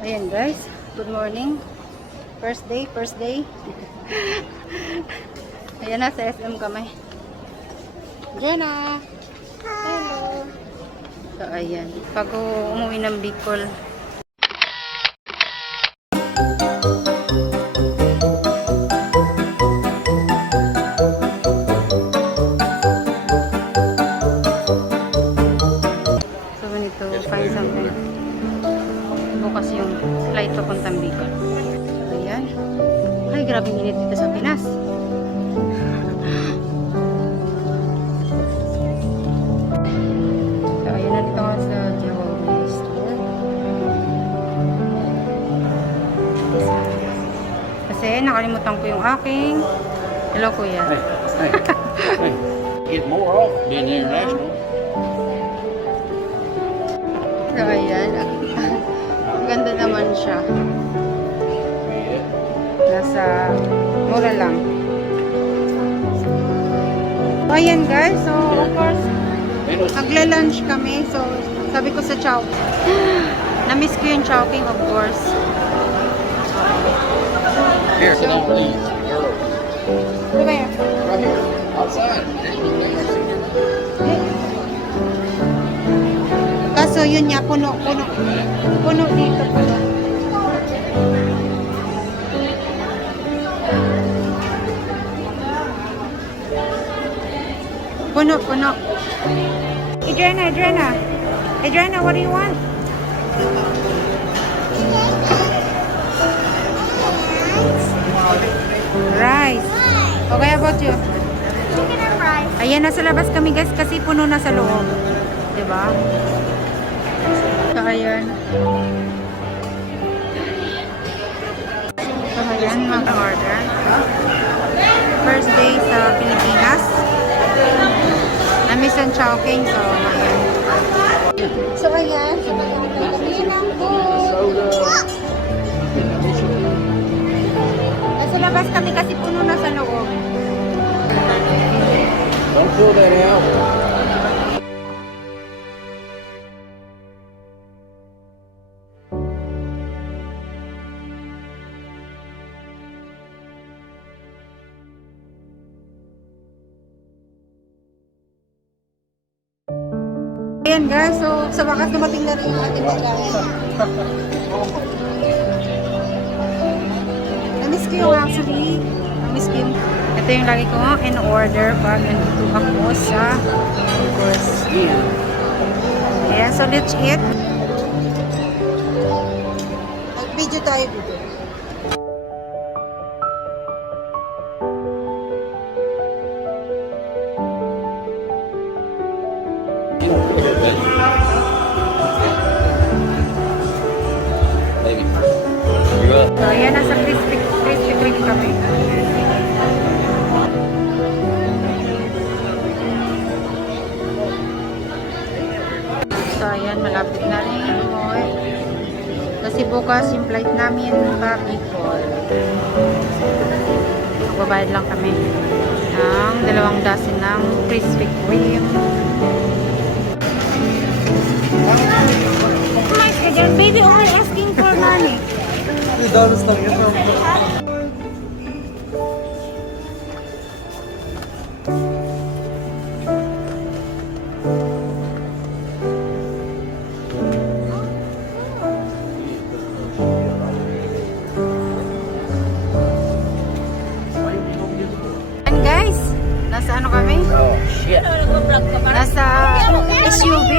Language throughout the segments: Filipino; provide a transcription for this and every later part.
Ayan guys, good morning. First day. Ayan na, sa SM kami. Jenna! Hello! So ayan, pag umuwi ng Bicol. So we need to find something. Bukas yung flight papuntang Bicol. So ayan. Ay, grabe init dito sa Pinas. So ayan na dito sa Jehovah's Store. Kasi nakalimutan ko yung aking. Hello kuya. Hey, get more off being international. So ayan. Ang ganda naman siya. Nasa mura lang. So ayan guys. So of course nagla-lunch kami. So sabi ko sa Chow, na-miss ko yung Chowking of course. Here, sit down, please. Ano ba yan? Right here, outside. Kaso yun niya, puno dito, puno. Puno. Adriana, what do you want? Rice. Okay, about you? Chicken and rice. Ayan, nasa labas kami guys kasi puno na sa loob. Diba? So, ayan. So, ayan, mag-order. First day sa Pilipinas. Na-miss ang Chowking. So, ayan. So, ayan. So, mag-order kami ng food. Nasa labas kami kasi puno na sa loob. Don't pull that out. Ayan guys, so sa wakas dumating na rin yung ating pagkain. Na-miss ko yung actually. Na-miss ko yung... Ito yung lagi ko in order pag nandito ako sa of course. Yeah, so let's eat. Nag-video tayo dito. Baby, you're up. So ayan, nasa Krispy Kreme kami. So ayan, malapit na rin umuwi. Kasi bukas yung flight namin pa Bicol. Magbabayad lang kami ng 2 dozen ng Krispy Kreme. My God, baby only asking for money. $2 lang yun. And guys, nasa ano kami? Oh, shit. Nasa SUV.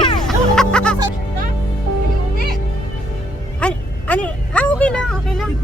Okay lang.